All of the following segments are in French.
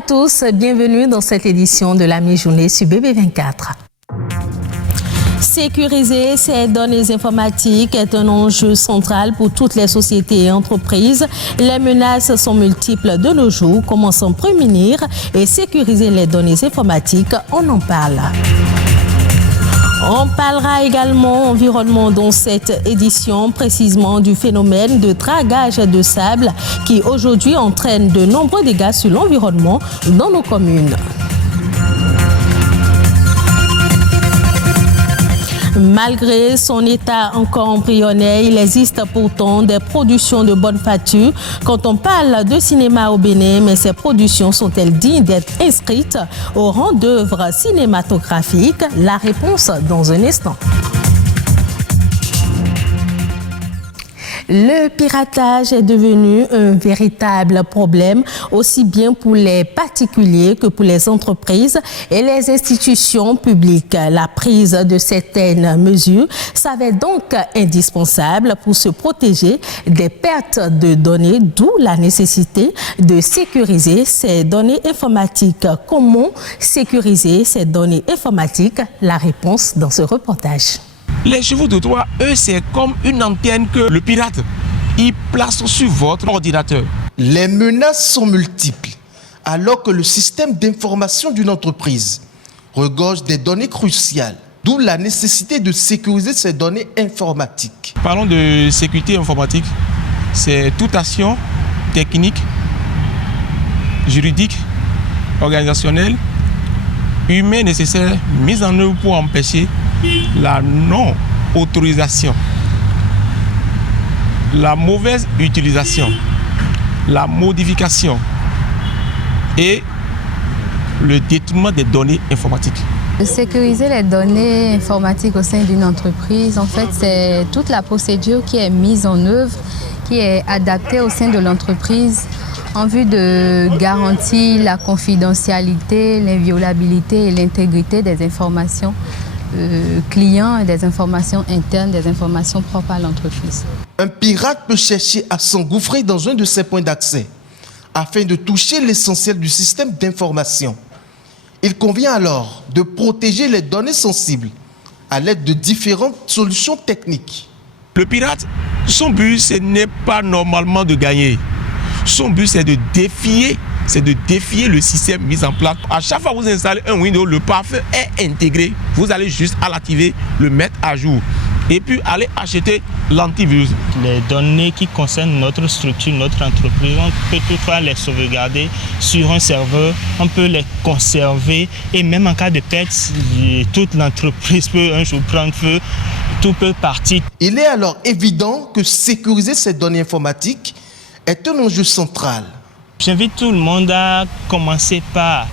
à tous, bienvenue dans cette édition de la mi-journée sur BB24. Sécuriser ces données informatiques est un enjeu central pour toutes les sociétés et entreprises. Les menaces sont multiples de nos jours. Comment s'en prémunir et sécuriser les données informatiques? On en parle. On parlera également environnement dans cette édition, précisément du phénomène de dragage de sable qui aujourd'hui entraîne de nombreux dégâts sur l'environnement dans nos communes. Malgré son état encore embryonnaire, il existe pourtant des productions de bonne facture. Quand on parle de cinéma au Bénin, mais ces productions sont-elles dignes d'être inscrites au rang d'œuvres cinématographiques? La réponse dans un instant. Le piratage est devenu un véritable problème, aussi bien pour les particuliers que pour les entreprises et les institutions publiques. La prise de certaines mesures s'avère donc indispensable pour se protéger des pertes de données, d'où la nécessité de sécuriser ces données informatiques. Comment sécuriser ces données informatiques? La réponse dans ce reportage. Les chevaux de Troie, eux, c'est comme une antenne que le pirate, il place sur votre ordinateur. Les menaces sont multiples, alors que le système d'information d'une entreprise regorge des données cruciales, d'où la nécessité de sécuriser ces données informatiques. Parlons de sécurité informatique, c'est toute action technique, juridique, organisationnelle, humaine nécessaire, mise en œuvre pour empêcher la non-autorisation, la mauvaise utilisation, la modification et le détournement des données informatiques. Sécuriser les données informatiques au sein d'une entreprise, en fait, c'est toute la procédure qui est mise en œuvre, qui est adaptée au sein de l'entreprise en vue de garantir la confidentialité, l'inviolabilité et l'intégrité des informations clients, des informations internes, des informations propres à l'entreprise. Un pirate peut chercher à s'engouffrer dans un de ces points d'accès afin de toucher l'essentiel du système d'information. Il convient alors de protéger les données sensibles à l'aide de différentes solutions techniques. Le pirate, son but, ce n'est pas normalement de gagner. Son but, c'est de défier le système mis en place. À chaque fois que vous installez un Windows, le pare-feu est intégré. Vous allez juste à l'activer, le mettre à jour. Et puis, aller acheter l'antivirus. Les données qui concernent notre structure, notre entreprise, on peut toutefois les sauvegarder sur un serveur, on peut les conserver et même en cas de perte, toute l'entreprise peut un jour prendre feu, tout peut partir. Il est alors évident que sécuriser ces données informatiques est un enjeu central. J'invite tout le monde à commencer par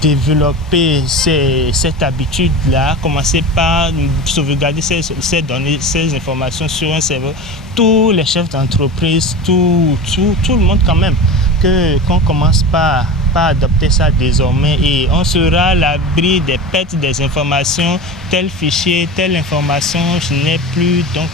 développer cette habitude-là, commencer par sauvegarder ces données, ces informations sur un serveur. Tous les chefs d'entreprise, tout le monde quand même, qu'on commence par adopter ça désormais et on sera à l'abri des pertes des informations, tel fichier, telle information, je n'ai plus. Donc,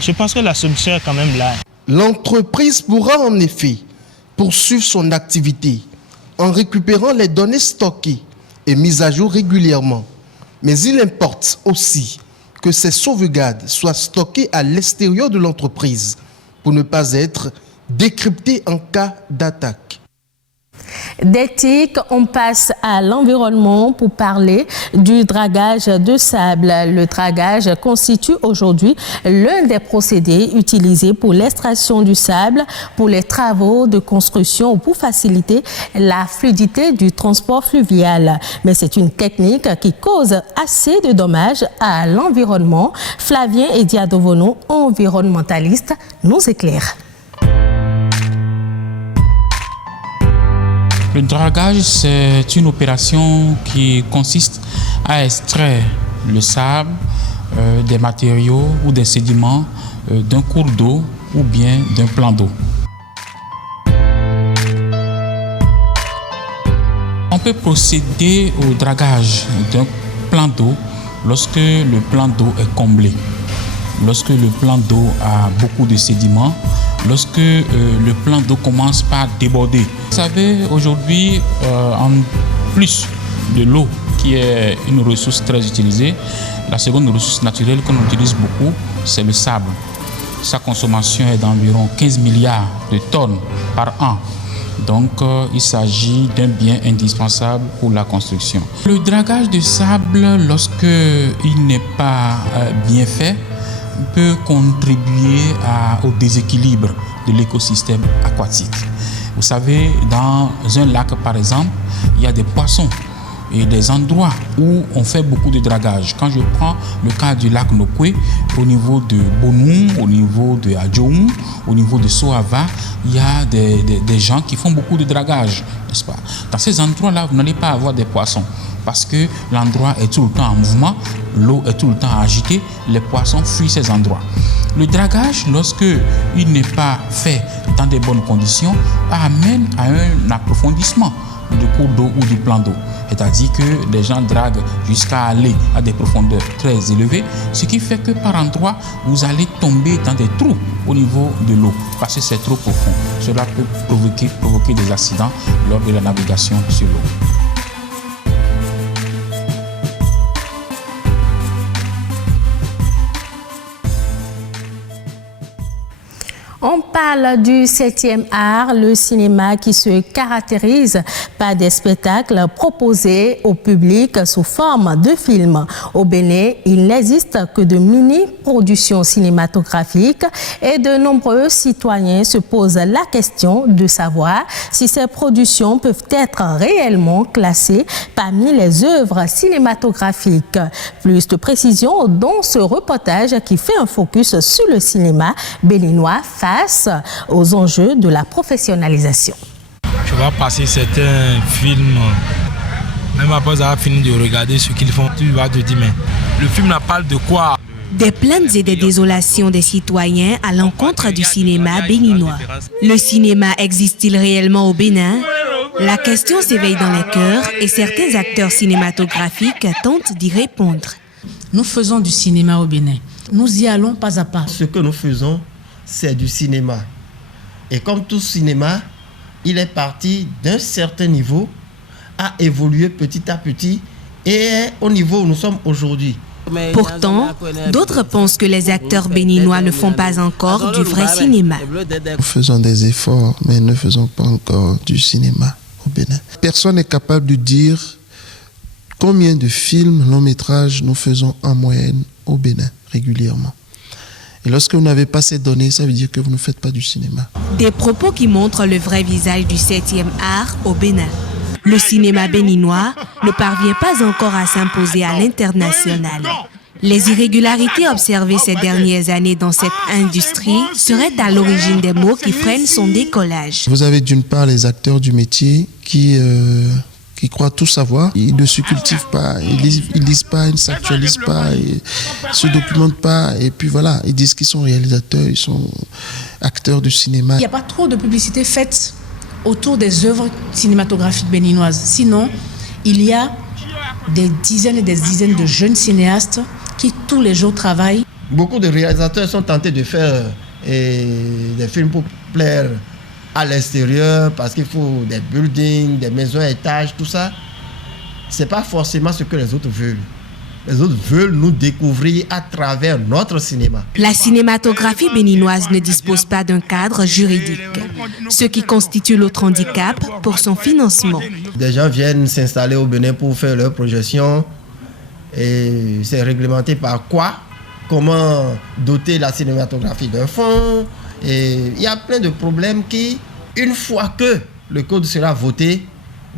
je pense que la solution est quand même là. L'entreprise pourra en effet poursuivre son activité en récupérant les données stockées et mises à jour régulièrement. Mais il importe aussi que ces sauvegardes soient stockées à l'extérieur de l'entreprise pour ne pas être décryptées en cas d'attaque. D'éthique, on passe à l'environnement pour parler du dragage de sable. Le dragage constitue aujourd'hui l'un des procédés utilisés pour l'extraction du sable, pour les travaux de construction ou pour faciliter la fluidité du transport fluvial. Mais c'est une technique qui cause assez de dommages à l'environnement. Flavien Ediadovono, environnementaliste, nous éclaire. Le dragage, c'est une opération qui consiste à extraire le sable, des matériaux ou des sédiments d'un cours d'eau ou bien d'un plan d'eau. On peut procéder au dragage d'un plan d'eau lorsque le plan d'eau est comblé. Lorsque le plan d'eau a beaucoup de sédiments, lorsque le plan d'eau commence par déborder. Vous savez, aujourd'hui, en plus de l'eau, qui est une ressource très utilisée, la seconde ressource naturelle qu'on utilise beaucoup, c'est le sable. Sa consommation est d'environ 15 milliards de tonnes par an. Donc, il s'agit d'un bien indispensable pour la construction. Le dragage de sable, lorsqu'il n'est pas bien fait, peut contribuer au déséquilibre de l'écosystème aquatique. Vous savez, dans un lac, par exemple, il y a des poissons et des endroits où on fait beaucoup de dragage. Quand je prends le cas du lac Nokwe, au niveau de Bonou, au niveau de Adjoum, au niveau de Soava, il y a des gens qui font beaucoup de dragage, n'est-ce pas? Dans ces endroits-là, vous n'allez pas avoir des poissons parce que l'endroit est tout le temps en mouvement, l'eau est tout le temps agitée, les poissons fuient ces endroits. Le dragage, lorsqu'il n'est pas fait dans des bonnes conditions, amène à un approfondissement du cours d'eau ou du plan d'eau. C'est-à-dire que les gens draguent jusqu'à aller à des profondeurs très élevées, ce qui fait que par endroits, vous allez tomber dans des trous au niveau de l'eau, parce que c'est trop profond. Cela peut provoquer des accidents lors de la navigation sur l'eau. On parle du 7e art, le cinéma qui se caractérise par des spectacles proposés au public sous forme de films. Au Bénin, il n'existe que de mini-productions cinématographiques et de nombreux citoyens se posent la question de savoir si ces productions peuvent être réellement classées parmi les œuvres cinématographiques. Plus de précisions dans ce reportage qui fait un focus sur le cinéma béninois face aux enjeux de la professionnalisation. Je vais passer certains films, même après avoir fini de regarder ce qu'ils font, tu vas te dire, mais le film parle de quoi? Des plaintes et des désolations des citoyens à l'encontre du cinéma béninois. Le cinéma existe-t-il réellement au Bénin? La question s'éveille dans les cœurs et certains acteurs cinématographiques tentent d'y répondre. Nous faisons du cinéma au Bénin. Nous y allons pas à pas. Ce que nous faisons, c'est du cinéma. Et comme tout cinéma, il est parti d'un certain niveau, a évolué petit à petit et est au niveau où nous sommes aujourd'hui. Pourtant, d'autres pensent que les acteurs béninois ne font pas encore du vrai cinéma. Nous faisons des efforts, mais ne faisons pas encore du cinéma au Bénin. Personne n'est capable de dire combien de films, longs métrages nous faisons en moyenne au Bénin régulièrement. Et lorsque vous n'avez pas ces données, ça veut dire que vous ne faites pas du cinéma. Des propos qui montrent le vrai visage du 7e art au Bénin. Le cinéma béninois ne parvient pas encore à s'imposer à l'international. Les irrégularités observées ces dernières années dans cette industrie seraient à l'origine des maux qui freinent son décollage. Vous avez d'une part les acteurs du métier qui croient tout savoir. Ils ne se cultivent pas, ils lisent pas, ils ne s'actualisent pas, ils ne se documentent pas. Et puis voilà, ils disent qu'ils sont réalisateurs, ils sont acteurs du cinéma. Il n'y a pas trop de publicité faite autour des œuvres cinématographiques béninoises. Sinon, il y a des dizaines et des dizaines de jeunes cinéastes qui tous les jours travaillent. Beaucoup de réalisateurs sont tentés de faire des films pour plaire à l'extérieur parce qu'il faut des buildings, des maisons à étages, tout ça. C'est pas forcément ce que les autres veulent. Les autres veulent nous découvrir à travers notre cinéma. La cinématographie béninoise ne dispose pas d'un cadre juridique, ce qui constitue l'autre handicap pour son financement. Des gens viennent s'installer au Bénin pour faire leur projection et c'est réglementé par quoi? Comment doter la cinématographie d'un fonds? Et il y a plein de problèmes qui, une fois que le code sera voté,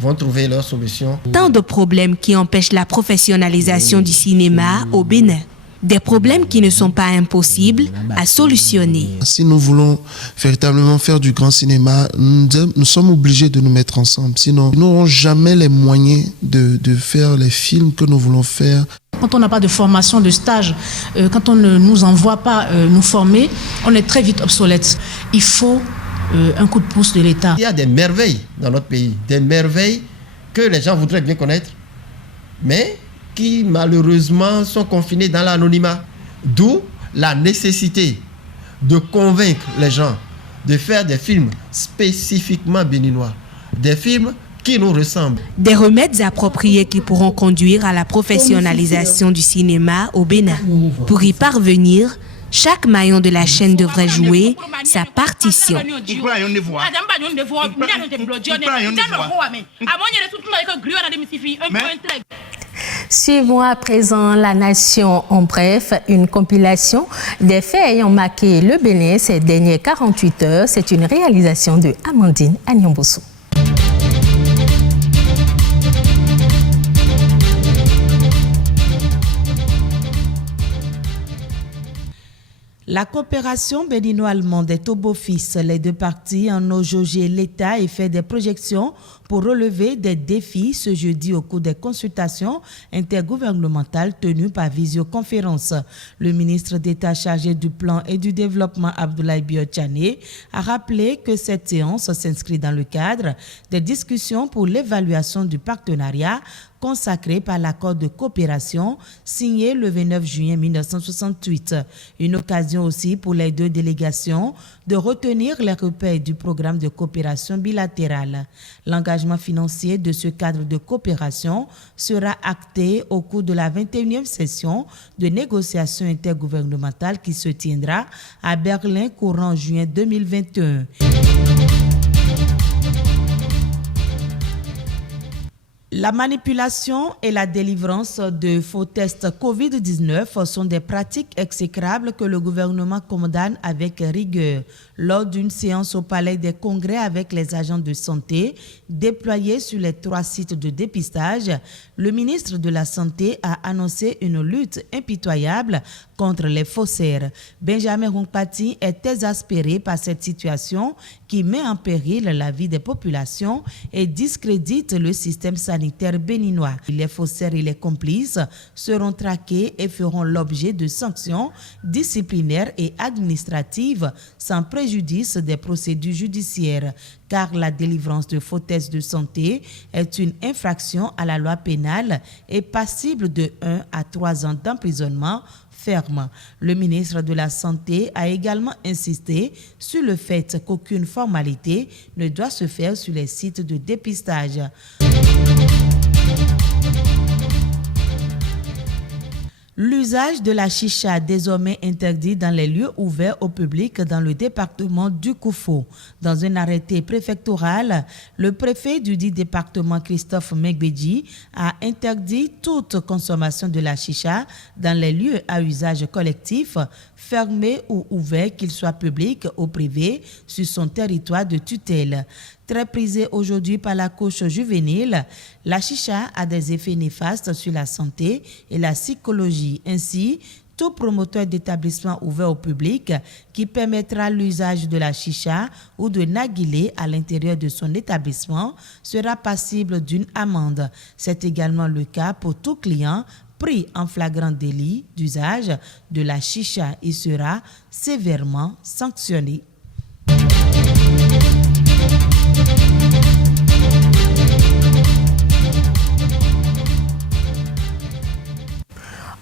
vont trouver leur solution. Tant de problèmes qui empêchent la professionnalisation du cinéma au Bénin. Des problèmes qui ne sont pas impossibles à solutionner. Si nous voulons véritablement faire du grand cinéma, nous sommes obligés de nous mettre ensemble. Sinon, nous n'aurons jamais les moyens de faire les films que nous voulons faire. Quand on n'a pas de formation, de stage, quand on ne nous envoie pas nous former, on est très vite obsolète. Il faut un coup de pouce de l'État. Il y a des merveilles dans notre pays, des merveilles que les gens voudraient bien connaître, mais qui malheureusement sont confinés dans l'anonymat. D'où la nécessité de convaincre les gens de faire des films spécifiquement béninois, des films qui nous ressemblent. Des remèdes appropriés qui pourront conduire à la professionnalisation du cinéma au Bénin. Pour y parvenir, chaque maillon de la chaîne devrait jouer sa partition. Suivons à présent La Nation en bref, une compilation des faits ayant marqué le Bénin ces dernières 48 heures. C'est une réalisation de Amandine Agnamboso. La coopération bénino-allemande est au beau-fils. Les deux parties en ont jaugé l'État et fait des projections pour relever des défis ce jeudi au cours des consultations intergouvernementales tenues par visioconférence. Le ministre d'État chargé du plan et du développement, Abdoulaye Biotchane, a rappelé que cette séance s'inscrit dans le cadre des discussions pour l'évaluation du partenariat consacré par l'accord de coopération signé le 29 juin 1968. Une occasion aussi pour les deux délégations de retenir les repères du programme de coopération bilatérale. L'engagement financier de ce cadre de coopération sera acté au cours de la 21e session de négociations intergouvernementales qui se tiendra à Berlin courant juin 2021. La manipulation et la délivrance de faux tests Covid-19 sont des pratiques exécrables que le gouvernement condamne avec rigueur. Lors d'une séance au Palais des Congrès avec les agents de santé déployés sur les 3 sites de dépistage, le ministre de la Santé a annoncé une lutte impitoyable contre les faussaires. Benjamin Rompati est exaspéré par cette situation qui met en péril la vie des populations et discrédite le système sanitaire béninois. Les faussaires et les complices seront traqués et feront l'objet de sanctions disciplinaires et administratives sans préjudice des procédures judiciaires, car la délivrance de faux tests de santé est une infraction à la loi pénale et passible de 1 à 3 ans d'emprisonnement ferme. Le ministre de la Santé a également insisté sur le fait qu'aucune formalité ne doit se faire sur les sites de dépistage. L'usage de la chicha désormais interdit dans les lieux ouverts au public dans le département du Koufou. Dans un arrêté préfectoral, le préfet du dit département, Christophe Megbedji, a interdit toute consommation de la chicha dans les lieux à usage collectif, fermés ou ouverts, qu'ils soient publics ou privés, sur son territoire de tutelle. Très prisée aujourd'hui par la couche juvénile, la chicha a des effets néfastes sur la santé et la psychologie. Ainsi, tout promoteur d'établissement ouvert au public qui permettra l'usage de la chicha ou de narguilé à l'intérieur de son établissement sera passible d'une amende. C'est également le cas pour tout client pris en flagrant délit d'usage de la chicha. Il sera sévèrement sanctionné.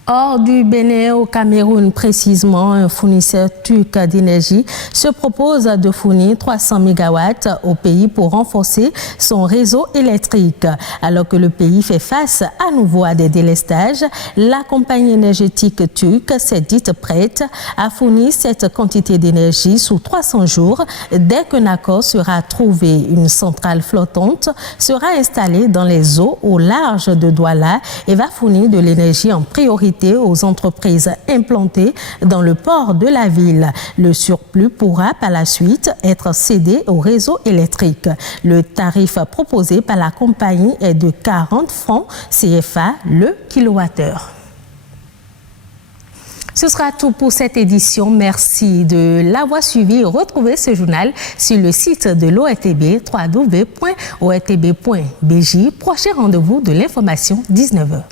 Hors du Bénin, au Cameroun précisément, un fournisseur turc d'énergie se propose de fournir 300 MW au pays pour renforcer son réseau électrique. Alors que le pays fait face à nouveau à des délestages, la compagnie énergétique turque s'est dite prête à fournir cette quantité d'énergie sous 300 jours. Dès qu'un accord sera trouvé, une centrale flottante sera installée dans les eaux au large de Douala et va fournir de l'énergie en priorité aux entreprises implantées dans le port de la ville. Le surplus pourra par la suite être cédé au réseau électrique. Le tarif proposé par la compagnie est de 40 francs CFA le kilowattheure. Ce sera tout pour cette édition. Merci de l'avoir suivi. Retrouvez ce journal sur le site de l'ORTB, www.ortb.bj. Prochain rendez-vous de l'information, 19h.